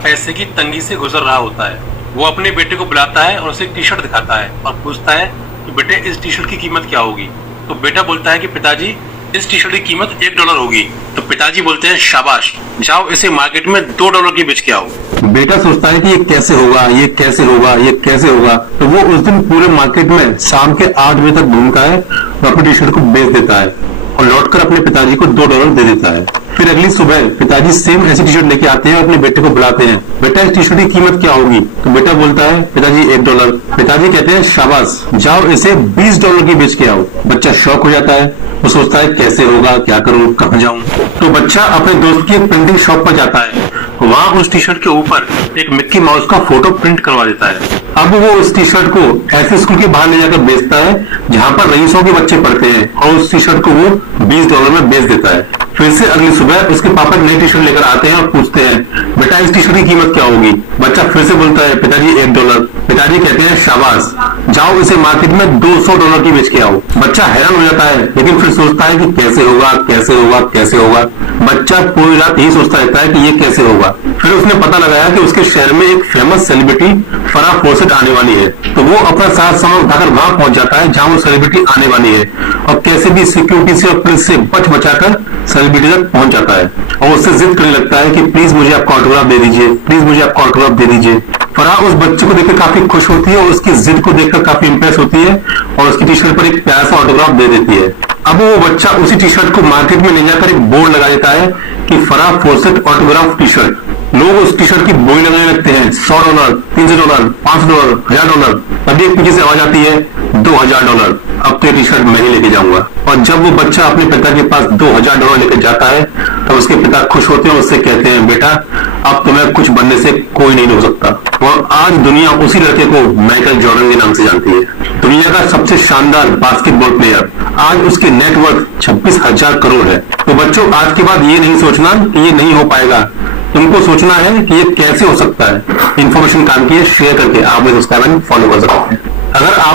पैसे की तंगी से गुजर रहा होता है। वो अपने बेटे को बुलाता है और उसे एक टी शर्ट दिखाता है और पूछता है कि बेटे इस टी शर्ट की कीमत क्या होगी। तो बेटा बोलता है कि पिताजी इस टी शर्ट की कीमत $1 होगी। तो पिताजी बोलते हैं शाबाश, जाओ इसे मार्केट में $2 की बेच के आओ। बेटा सोचता है कि ये कैसे होगा, ये कैसे होगा, ये कैसे होगा। तो वो उस दिन पूरे मार्केट में शाम के 8 बजे तक घूमता है और अपनी टी शर्ट को बेच देता है और लौटकर अपने पिताजी को $2 दे देता है। फिर अगली सुबह पिताजी सेम ऐसी टी शर्ट लेके आते हैं और अपने बेटे को बुलाते हैं, बेटा इस टी शर्ट की कीमत क्या होगी। तो बेटा बोलता है पिताजी $1। पिताजी कहते हैं शाबाश, जाओ इसे $20 की बेच के आओ। बच्चा शॉक हो जाता है, वो सोचता है कैसे होगा, क्या करूं, कहाँ जाऊं। तो बच्चा अपने दोस्त की एक प्रिंटिंग शॉप पर जाता है, वहां उस टी शर्ट के ऊपर एक मिक्की माउस का फोटो प्रिंट करवा देता है। अब वो उस टी शर्ट को ऐसे स्कूल के बाहर ले जाकर बेचता है जहां पर रईसों के बच्चे पढ़ते हैं और उस टी शर्ट को वो $20 में बेच देता है। फिर से अगली सुबह उसके पापा नई टी शर्ट लेकर आते हैं और पूछते हैं बेटा इस टी शर्ट की कीमत क्या होगी। बच्चा फिर से बोलता है पिताजी $1। पिताजी कहते हैं शाबाश, जाओ इसे मार्केट में $200 की बेच के आओ। बच्चा हैरान हो जाता है, लेकिन फिर सोचता है कि कैसे होगा, कैसे होगा, कैसे होगा। बच्चा पूरी रात यही सोचता रहता है कि ये कैसे होगा। फिर उसने पता लगाया कि उसके शहर में एक फेमस सेलिब्रिटी फराह फॉर्सेट आने वाली है। तो वो अपना सारा सामान उठाकर वहां पहुंच जाता है जहां वो सेलिब्रिटी आने वाली है और कैसे भी सिक्योरिटी से और पुलिस से बच बचाकर सेलिब्रिटी तक पहुंच जाता है और उससे जिद करने लगता है कि प्लीज मुझे आपका ऑटोग्राफ दे दीजिए, प्लीज मुझे आपका ऑटोग्राफ दे दीजिए। फराह उस बच्चे को देखकर काफी खुश होती है और उसकी जिद को देखकर काफी इंप्रेस होती है और उसकी टी शर्ट पर एक प्यारा सा ऑटोग्राफ दे देती है। अब वो बच्चा उसी टी शर्ट को मार्केट में ले जाकर एक बोर्ड लगा देता है कि फराह फॉर्सेट ऑटोग्राफ टी शर्ट। लोग उस टी शर्ट की बोली लगाने लगते हैं, $100, $300, $500, $1000। तभी एक पीछे से आवाज आती है $2000। अब तो ये टी शर्ट मैं ही लेके जाऊंगा। और जब वो बच्चा अपने पिता के पास $2000 लेकर जाता है तो उसके पिता खुश होते हैं और उससे कहते हैं बेटा अब तुम्हें कुछ बनने से कोई नहीं रोक सकता। और आज दुनिया उसी लड़के को माइकल जॉर्डन के नाम से जानती है। दुनिया का सबसे शानदार बास्केटबॉल प्लेयर। आज उसकी नेटवर्थ 26,000 करोड़ है। तो बच्चों आज के बाद ये नहीं सोचना कि ये नहीं हो पाएगा, तुमको सोचना है कि ये कैसे हो सकता है। इन्फॉर्मेशन काम की है, शेयर करके आप इस सब्सक्राइब फॉलो कर सकते हैं। अगर आप